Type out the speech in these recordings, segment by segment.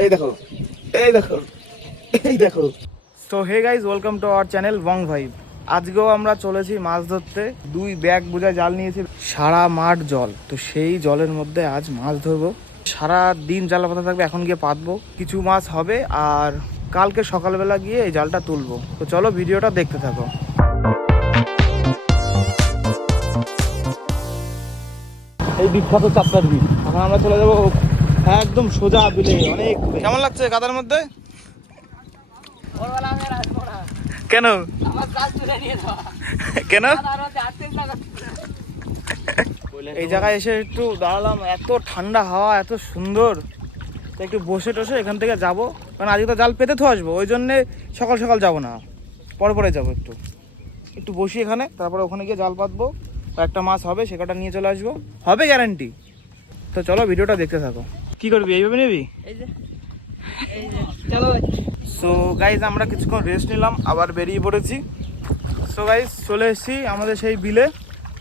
এই দেখো এই দেখো এই দেখো তো hey guys welcome to channel আজকেও আমরা চলেছি মাছ ধরতে। দুই ব্যাগ বোঝা জাল নিয়েছি। সারা মাঠ জল। তো সেই জলের মধ্যে আজ মাছ ধরবো। সারা দিন জাল পাতা থাকবে, এখন গিয়ে পাতবো। কিছু মাছ হবে, আর কালকে সকালবেলা গিয়ে এই জালটা তুলবো। তো চলো, ভিডিওটা দেখতে থাকো। এই বিখ্যাত চাপটার বিল এখন আমরা চলে যাব একদম সোজা বিলে। অনেক কেমন লাগছে কাদার মধ্যে? কেন? কেন? এই জায়গায় এসে একটু দাঁড়ালাম। এত ঠান্ডা হাওয়া এত সুন্দর। একটু বসে টসে এখান থেকে যাব। কারণ আজকে তো জাল পেতে তো আসব। ওই জন্যে সকাল সকাল যাব না। পরে পরে যাব একটু। একটু বসি এখানে তারপরে ওখানে গিয়ে জাল পাতবো। কয়েকটা মাছ হবে সে কটা নিয়ে চলে আসব। হবে গ্যারান্টি তো চলো ভিডিওটা দেখতে থাকো। কি করবি এইভাবে নিবি? চলো। সো গাইজ আমরা কিছুক্ষণ রেস্ট নিলাম আবার বেরিয়ে পড়েছি। সো গাইজ চলে এসেছি আমাদের সেই বিলে।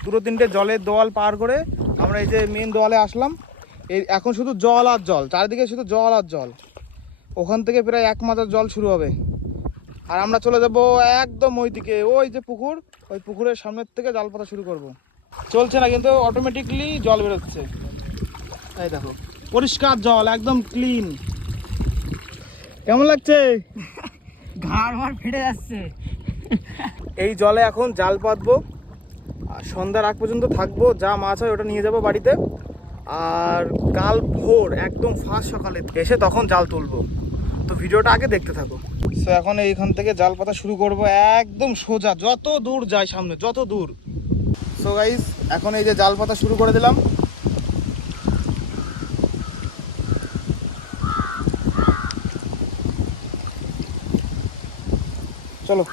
দুটো তিনটে জলের দোয়াল পার করে আমরা এই যে মেন দোয়ালে আসলাম। এই এখন শুধু জল আর জল চারিদিকে শুধু জল আর জল। ওখান থেকে প্রায় এক মাথার জল শুরু হবে। আর আমরা চলে যাব একদম ওই দিকে ওই যে পুকুর ওই পুকুরের সামনের থেকে জাল পাতা শুরু করব। চলছে না কিন্তু অটোমেটিকলি জল বেরোচ্ছে। এই দেখো পরিষ্কার জল একদম ক্লিন কেমন লাগছে? ঘাড় মার ফেটে যাচ্ছে। এই জলে এখন জাল পাতবো আর সন্ধ্যার আগ পর্যন্ত থাকব যা মাছ হয় ওটা নিয়ে যাব বাড়িতে। আর কাল ভোর একদম ফার্স্ট সকালে এসে তখন জাল তুলবো। তো ভিডিওটা আগে দেখতে থাকো। সো এখন এইখান থেকে জাল পাতা শুরু করব একদম সোজা যত দূর যায় সামনে যত দূর। সো গাইস এখন এই যে জাল পাতা শুরু করে দিলাম। চলো।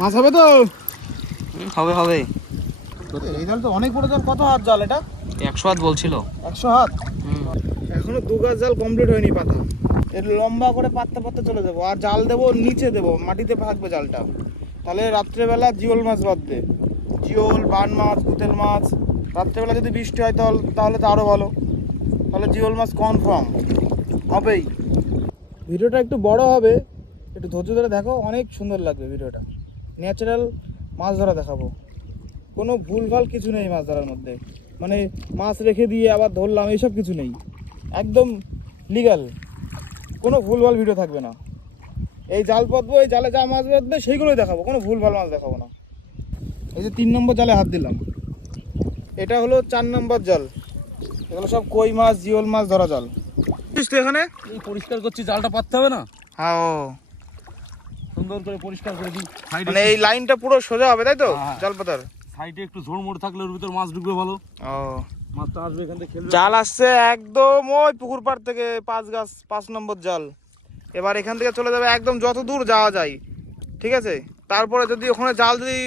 মাছ হবে তো? হবে হবে। এই জাল তো অনেক বড় জাল। কত হাত জাল এটা? একশো হাত বলছিল। একশো হাত? এখনও দু গাছ জাল কমপ্লিট হয়নি পাতা। লম্বা করে পাততে পাততে চলে যাব। আর জাল দেবো, নিচে দেবো, মাটিতে থাকবে জালটা। তাহলে রাত্রেবেলা জিওল মাছ বাঁধবে। জিওল, বান মাছ, গুতেল মাছ। রাত্রেবেলা যদি বৃষ্টি হয় তাহলে তাহলে তো আরও ভালো। তাহলে জিওল মাছ কনফার্ম হবেই। ভিডিওটা একটু বড় হবে। একটু ধৈর্য ধরে দেখো, অনেক সুন্দর লাগবে ভিডিওটা। ন্যাচারাল মাছ ধরা দেখাবো। কোনো ভুলভাল কিছু নেই মাছ ধরার মধ্যে। মানে মাছ রেখে দিয়ে আবার ধরলাম, এইসব কিছু নেই। একদম লিগাল কোনো ভুলভাল ভিডিও থাকবে না। এই জাল পাতবো এই জালে যা মাছ বাঁধবে সেইগুলোই দেখাবো কোনো ভুলভাল মাছ দেখাবো না। এই যে তিন নম্বর জালে হাত দিলাম। এটা হলো চার নম্বর জাল। এগুলো সব কই মাছ জিওল মাছ ধরা জাল। এখানে? এই পরিষ্কার করছি জালটা পাততে হবে না? হ্যাঁ ও। সুন্দর করে পরিষ্কার করে দিই। মানে এই লাইনটা পুরো সোজা হবে তাই তো? হ্যাঁ। জাল পাতার? সাইডে একটু ঝোড় মোড় থাকলে ওর ভিতর মাছ ঢুকবে ভালো। ও। জাল আসছে একদম ওই পুকুর পাড় থেকে পাঁচ গাছ পাঁচ নম্বর জাল। এবার এখান থেকে চলে যাবে একদম যত দূর যাওয়া যায় ঠিক আছে? তারপরে যদি ওখানে জাল যদি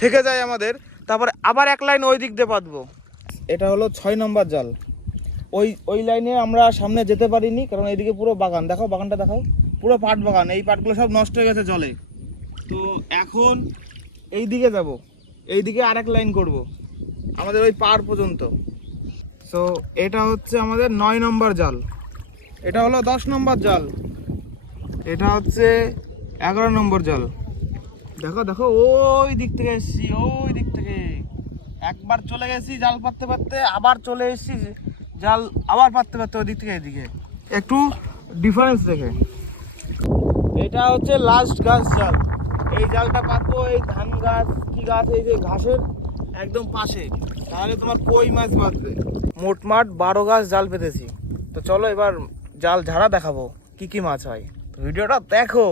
থেকে যায় আমাদের তারপরে আবার এক লাইন ওই দিক দিয়ে পাতবো। এটা হলো ছয় নম্বর জাল। ওই ওই লাইনে আমরা সামনে যেতে পারিনি কারণ এইদিকে পুরো বাগান। দেখো বাগানটা দেখাও। পুরো পাট বাগান এই পাটগুলো সব নষ্ট হয়ে গেছে জলে। তো এখন এই দিকে যাব এই দিকে আরেক লাইন করব আমাদের ওই পাড় পর্যন্ত। সো এটা হচ্ছে আমাদের নয় নম্বর জাল। এটা হলো দশ নম্বর জাল। এটা হচ্ছে এগারো নম্বর জাল। দেখো দেখো, ওই দিক থেকে এসছি, ওই দিক থেকে। একবার চলে গেছি জাল পাততে পাততে আবার চলে এসছি জাল আবার পাততে পাততে ওই দিক থেকে এদিকে। একটু ডিফারেন্স দেখে। এটা হচ্ছে লাস্ট গাছ জাল। এই জালটা পাতবো, এই ধান গাছ, কি গাছ, এই যে ঘাসের, একদম পাশে। তাহলে তোমার কই মাছ বাঁধবে? মোটমাট বারো গাছ জাল পেতেছি তো চলো এবার জাল ঝাড়া দেখাবো কি কি মাছ হয়। ভিডিওটা দেখো।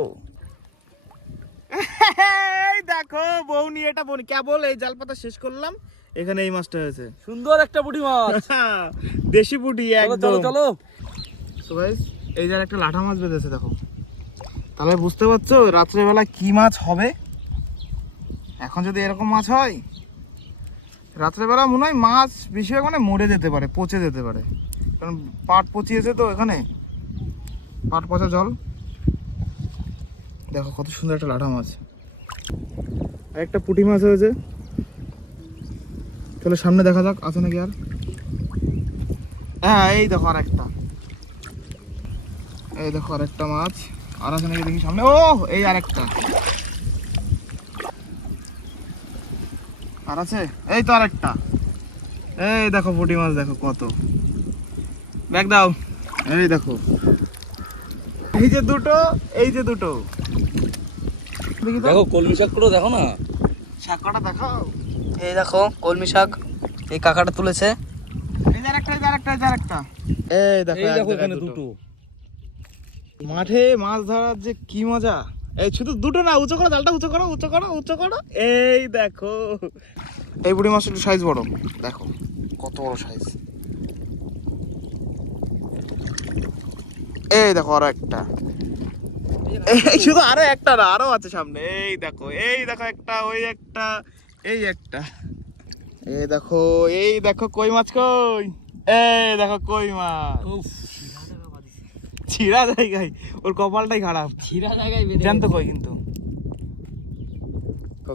এই দেখো বউ নিয়ে এটা বনি কেবল এই জাল পাতা শেষ করলাম। এখানে এই মাছটা হয়েছে। সুন্দর একটা বুটি মাছ। দেশি পুটি একদম। চলো। চলো গাইস এই যার একটা লাঠা মাছ বেঁধেছে দেখো। তাহলে বুঝতে পারছ রাত্রেবেলা কি মাছ হবে? এখন যদি এরকম মাছ হয় রাত্রেবেলা মনে হয় মাছ বেশিরভাগ মানে মরে যেতে পারে, পচে যেতে পারে। কারণ পাট পচিয়েছে তো এখানে। পাট পচা জল। দেখো কত সুন্দর একটা লাঠা মাছ। আর একটা পুঁটি মাছ হয়েছে। চলো সামনে দেখা যাক, আছে নাকি আর? হ্যাঁ এই দেখো আর একটা এই দেখো আর একটা মাছ। আর আছে নাকি দেখি সামনে? ও এই আর একটা আর আছে? এই তো আর একটা এই দেখো পুঁটি মাছ দেখো কত। ব্যাগ দাও। এই দেখো। এই যে দুটো এই যে দুটো। দেখি দেখো কলমি শাক করে দেখো না? শাকটা দেখাও। এই দেখো কলমি শাক। এই কাকাটা তুলেছে। এই যে আরেকটা এই যে আরেকটা এই যে আরেকটা। এই দেখো এই দেখো এখানে দুটো। মাঠে মাছ ধরার যে কি মজা? এই শুধু দুটো না উঁচু করো জালটা উঁচু করো উঁচু করো উঁচু করো। এই দেখো। এই বুড়ি মাছ একটু সাইজ বড়। দেখো কত বড় সাইজ এই দেখো আরও একটা। এই শুধু আরও একটা না আরও আছে সামনে। এই দেখো এই দেখো একটা ওই একটা এই একটা। এই দেখো এই দেখো কই মাছ কই? এই দেখো কই মাছ। উফ, ছিঁড়া জায়গায় ওর কপালটাই খারাপ। ছিরা জায়গায় জান তো কই কিন্তু?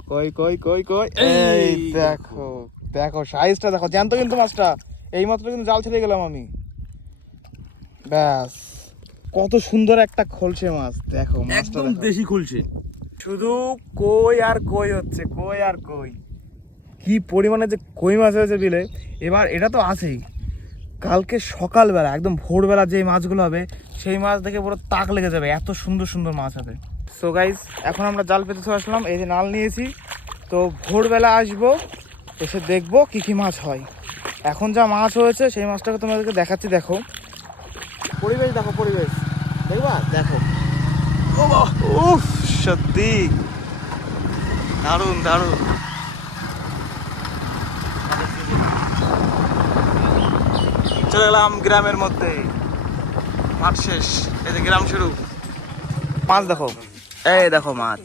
কই কই কই কই? এই দেখো। দেখো সাইজটা দেখো। জ্যান্ত কিন্তু মাছটা? এই মাত্র কিন্তু জাল ছেড়ে গেলাম আমি। ব্যাস কত সুন্দর একটা খলসে মাছ। দেখো মাছটা একদম দেশি খুলছে শুধু কই আর কই হচ্ছে কই আর কই। কি পরিমাণে যে কই মাছ হয়েছে বিলে এবার এটা তো আছেই। কালকে সকালবেলা, একদম ভোরবেলা যে মাছগুলো হবে, সেই মাছ দেখে পুরো তাক লেগে যাবে, এত সুন্দর সুন্দর মাছ হবে। সো গাইজ এখন আমরা জাল পেতে আসলাম, এই যে নাল নিয়েছি। তো ভোরবেলা আসব, এসে দেখব কি কি মাছ হয়। এখন যা মাছ হয়েছে, সেই মাছটাকে তোমাদেরকে দেখাচ্ছি, দেখো। পরিবেশ দেখো, পরিবেশ। দেখবা? দেখো। ও সত্যি। দারুণ দারুণ। চলে গেলাম গ্রামের মধ্যে। মাঠ শেষ। এই যে গ্রাম শুরু। মাছ দেখো। এই দেখো মাছ।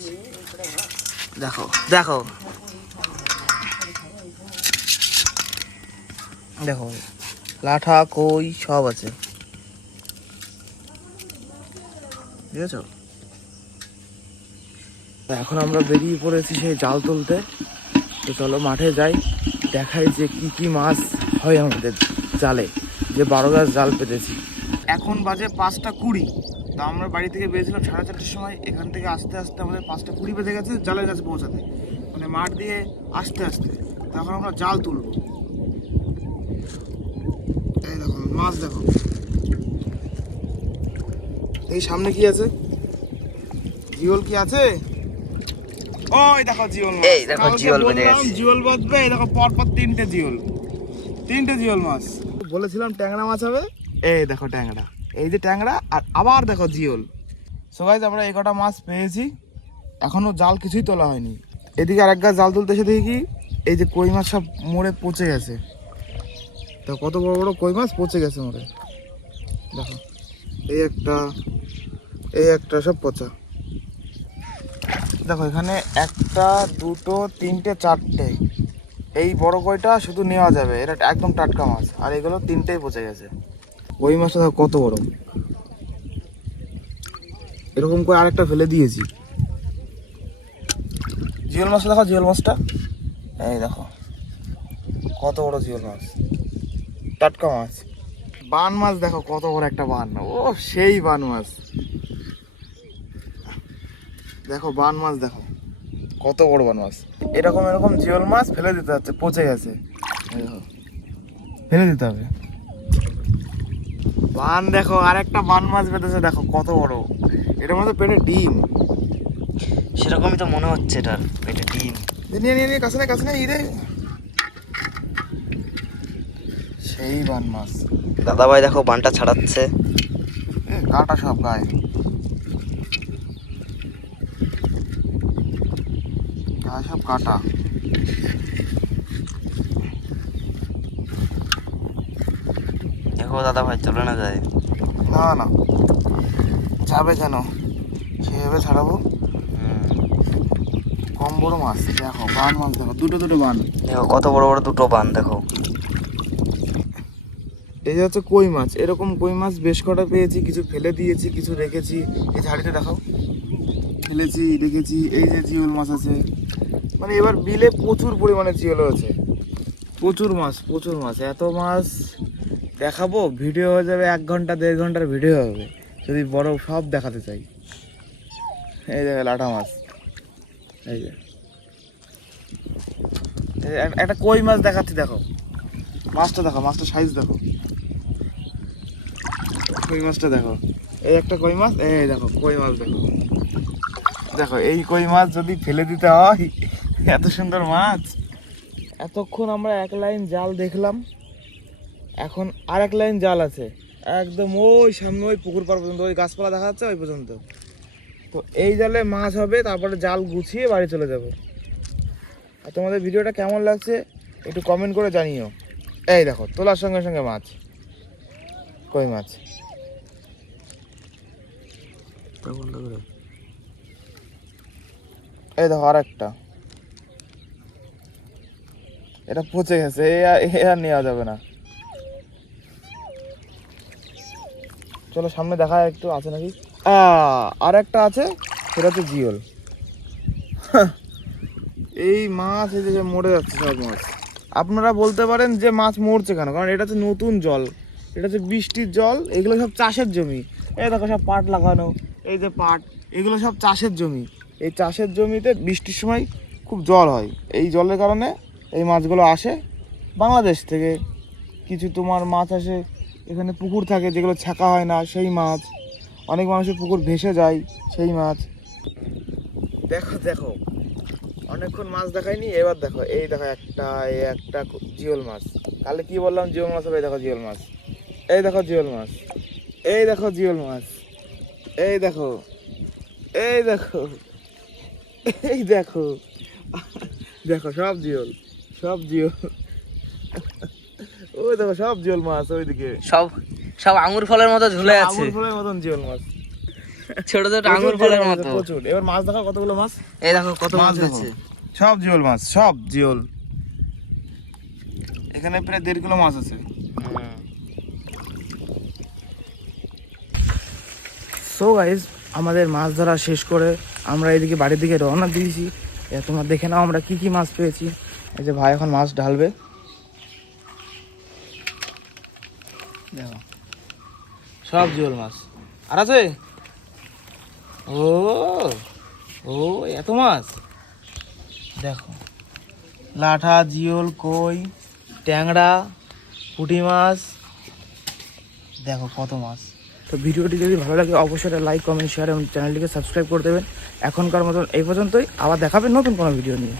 দেখো দেখো। দেখো, লাঠা, কই, সব আছে। আছে এখন আমরা বেরিয়ে পড়েছি সেই জাল তুলতে। তো চলো মাঠে যাই, দেখাই যে কি কি মাছ হয় আমাদের জালে। যে বারো গাছ জাল পেতেছি। এখন বাজে পাঁচটা কুড়ি। তো আমরা বাড়ি থেকে বেরিয়েছিলাম সাড়ে চারটের সময়। এখান থেকে আস্তে আস্তে আমাদের পাঁচটা কুড়ি বেজে গেছে জালের কাছে পৌঁছাতে। মানে মাঠ দিয়ে আস্তে আস্তে। তখন আমরা জাল তুলবো। এই দেখো মাছ দেখো। এই সামনে কি আছে? জিওল কি আছে? ওই দেখো জিওল এই দেখো জিওল বললাম গেছে। জিওল বাঁধবে এই দেখো পর পর তিনটে জিওল। তিনটে জিওল মাছ। বলেছিলাম ট্যাংরা মাছ হবে? এই দেখো ট্যাংরা। এই যে ট্যাংরা, আর আবার দেখো জিওল। সবাই আমরা এই কটা মাছ পেয়েছি। এখনও জাল কিছুই তোলা হয়নি। এদিকে আর এক গাছ জাল তুলতে এসে দেখি কি? এই যে কই মাছ সব মরে পচে গেছে। তো কত বড় বড় কই মাছ পচে গেছে মরে দেখো, এই একটা এই একটা সব পচা। দেখো, এখানে একটা, দুটো, তিনটে, চারটে। এই বড় কইটা শুধু নেওয়া যাবে। এটা একদম টাটকা মাছ। আর এগুলো তিনটেই পচে গেছে। ওই মাছটা দেখো কত বড়। এরকম করে আরেকটা ফেলে দিয়েছি। জিওল মাছটা দেখো জিওল মাছটা। এই দেখো। কত বড় জিওল মাছ। টাটকা মাছ। বান মাছ দেখো কত বড় একটা বান। ও সেই বান মাছ। দেখো বান মাছ দেখো। কত বড় বান মাছ। এরকম এরকম জিওল মাছ ফেলে দিতে হচ্ছে পচে গেছে। ফেলে দিতে হবে। বান দেখো আর একটা বান মাছ বেঁধেছে দেখো কত বড়। এটার মধ্যে পেটে ডিম। সেরকমই তো মনে হচ্ছে এটার পেটে ডিম। নিয়ে নিয়ে নিয়ে কাছে না কাছে না ইরে। সেই বান মাছ। দাদা ভাই দেখো বানটা ছাড়াচ্ছে। কাটা সব গায়ে। গায়ে সব কাটা। দেখো দাদা ভাই চলে না যায়? না না। যাবে কেন সেভাবে ছাড়াবো। কম বড় মাছ দেখো বান মাছ দেখো দুটো দুটো বান। দেখো কত বড় বড় দুটো বান দেখো। এই যে হচ্ছে কই মাছ এরকম কই মাছ বেশ কটা পেয়েছি কিছু ফেলে দিয়েছি কিছু রেখেছি। এই ঝাড়িতে দেখাও। ফেলেছি রেখেছি এই যে জিওল মাছ আছে। মানে এবার বিলে প্রচুর পরিমাণে জিওল হয়েছে। প্রচুর মাছ প্রচুর মাছ। এত মাছ দেখাবো ভিডিও হয়ে যাবে, এক ঘণ্টা, দেড় ঘণ্টার ভিডিও হবে। যদি বড় সব দেখাতে চাই। এই দেখে লাটা মাছ। এই যে। একটা কই মাছ দেখাচ্ছি, দেখো। মাছটা দেখো, মাছটা সাইজ দেখো। কই মাছটা দেখো। এই একটা কই মাছ, এই দেখো, কই মাছ দেখো। দেখো, এই কই মাছ যদি ফেলে দিতে হয় এত সুন্দর মাছ। এতক্ষণ আমরা এক লাইন জাল দেখলাম। এখন আর এক লাইন জাল আছে। একদম ওই সামনে ওই পুকুর পার পর্যন্ত, ওই গাছপালা দেখা যাচ্ছে ওই পর্যন্ত। তো এই জালে মাছ হবে, তারপরে জাল গুছিয়ে বাড়ি চলে যাব। আর তোমাদের ভিডিওটা কেমন লাগছে, একটু কমেন্ট করে জানিও। এই দেখো, তোলার সঙ্গে সঙ্গে মাছ। কই মাছ? এই দেখো আর একটা এটা পচে গেছে, এ আর- নেওয়া যাবে না। চলো, সামনে দেখা একটু আছে নাকি? আর একটা আছে, সেটা হচ্ছে জিওল। এই মাছ, এই যে মরে যাচ্ছে সব মাছ। আপনারা বলতে পারেন যে মাছ মরছে কেন? কারণ এটা হচ্ছে নতুন জল। এটা হচ্ছে বৃষ্টির জল, এগুলো সব চাষের জমি। এই দেখো, সব পাট লাগানো, এই যে পাট, এগুলো সব চাষের জমি। এই চাষের জমিতে বৃষ্টির সময় খুব জল হয়। এই জলের কারণে এই মাছগুলো আসে। বাংলাদেশ থেকে কিছু তোমার মাছ আসে, এখানে পুকুর থাকে যেগুলো ছাকা হয় না, সেই মাছ। অনেক মানুষের পুকুর ভেসে যায় সেই মাছ। দেখো দেখো। অনেকক্ষণ মাছ দেখায়নি এবার দেখো, এই দেখো একটা, এই একটা জিওল মাছ। কালে কি বললাম, জিওল মাছ হবে, এই দেখো জিওল মাছ। এই দেখো জিওল মাছ। এই দেখো জিওল মাছ। এই দেখো। এই দেখো। এই দেখো। দেখো, সব জিওল। সব জিওল ওই দেখো সব জিওল মাছ ওইদিকে। সব সব আঙুর ফলের মতো ঝুলে আছে। আঙুর ফলের মতন জিওল মাছ। ছোট ছোট আঙুর ফলের মতো। প্রচুর। এবার মাছ দেখো কতগুলো মাছ? এই দেখো কত মাছ আছে। সব জিওল মাছ সব জিওল। এখানে প্রায় দেড় কিলো মাছ আছে। সো গাইজ আমাদের মাছ ধরা শেষ করে আমরা এদিকে বাড়ির দিকে রওনা দিয়েছি। এ তোমরা দেখে নাও আমরা কি কি মাছ পেয়েছি। এই যে ভাই এখন মাছ ঢালবে। দেখো। সব জিওল মাছ। আর আছে? ও ও, এত মাছ? দেখো। লাঠা, জিওল, কই, ট্যাংরা, পুঁটি মাছ। দেখো কত মাছ। তো ভিডিওটি যদি ভালো লাগে, অবশ্যই লাইক কমেন্ট শেয়ার এবং চ্যানেলটিকে সাবস্ক্রাইব করে দেবেন। এখনকার মতন এই পর্যন্তই। আবার দেখাবেন নতুন কোনো ভিডিও নিয়ে।